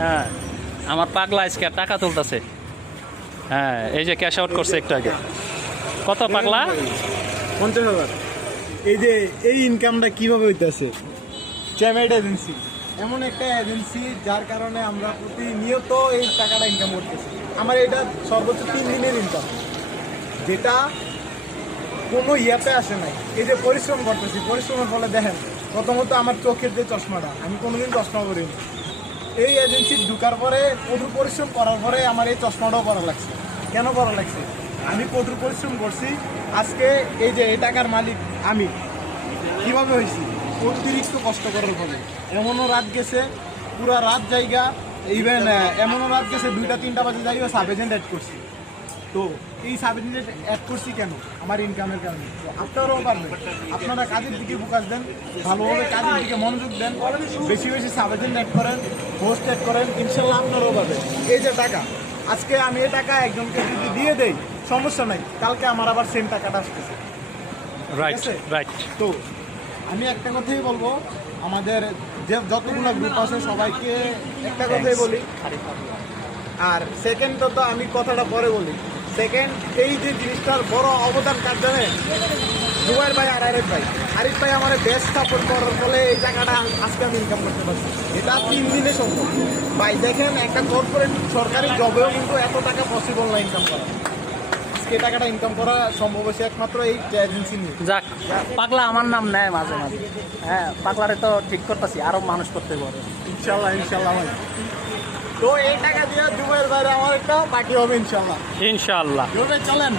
হ্যাঁ, আমার পাগলা আজকে টাকা তুলতেছে। হ্যাঁ, এই যে ক্যাশ আউট করছে একটু আগে। কত পাগলা? 50,000। এই যে এই ইনকামটা কিভাবে হইতেছে? চ্যামেট এজেন্সি এমন একটা এজেন্সি যার কারণে আমরা প্রতিনিয়ত এই টাকাটা ইনকাম করতেছি। আমার এটা সর্বোচ্চ 3 দিনের ইনকাম, যেটা কোনো ইয়াতে আসে নাই। এই যে পরিশ্রম করতেছি, পরিশ্রমের ফলে দেখেন প্রথমত আমার চোখের যে চশমাটা, আমি কোনোদিন চশমা করিনি। এই এজেন্সি ঢুকার পরে কঠোর পরিশ্রম করার পরে আমার এই চশমাটাও করা লাগছে। কেন করা লাগছে? আমি কঠোর পরিশ্রম করছি। আজকে এই যে এই টাকার মালিক আমি কীভাবে হয়েছি? অতিরিক্ত কষ্ট করার ফলে। এমনও রাত গেছে, পুরা রাত জায়গা, ইভেন এমনও রাত গেছে 2টা-3টা বাজে জায়গা সাব এজেন্ট অ্যাড করছি। তো এই সাব এজেন্ট অ্যাড করছি কেন? আমার ইনকামের কারণে। তো আপনারাও পারবেন, আপনারা কাজের দিকে ফোকাস দেন, ভালোভাবে কাজের দিকে মনোযোগ দেন, বেশি বেশি সাব এজেন্ট অ্যাড করেন, হোস্ট অ্যাড করেন, ইনশাল্লাহ আপনারাও পাবেন। এই যে টাকা, আজকে আমি এই টাকা একজনকে যদি দিয়ে দেই সমস্যা নাই, কালকে আমার আবার সেম টাকাটা আসতেছে। Right, right. তো আমি একটা কথাই বলবো, আমাদের যে যতগুলো গ্রুপ আছে সবাইকে একটা কথাই বলি। আর সেকেন্ড তো আমি কথাটা পরে বলি। সেকেন্ড, এই যে জিনিসটার বড় অবদান কার জানেন? জুবাইর ভাই আর আরিফ ভাই আমার বেস্ট সাপোর্ট করার ফলে এই টাকাটা আজকে আমি ইনকাম করতে পারছি। এটা 3 দিনে সম্ভব। ভাই দেখেন, একটা কর্পোরেট সরকারি জবেও কিন্তু এত টাকা পসিবল না ইনকাম করা। এই টাকাটা ইনকাম করা সম্ভব হয়েছে একমাত্র এই এজেন্সি নিয়ে। যাক, পাগলা আমার নাম নেয় মাঝে মাঝে। হ্যাঁ, পাগলারে তো ঠিক করতেছি, আরো মানুষ করতে পারে ইনশাল্লাহ, ইনশাল্লাহ ভাই। তো এই টাকা দিয়ে জুবাইর বাইরে আমার একটা পার্টি হবে ইনশাল্লাহ। ইনশাআল্লাহ। চলেন।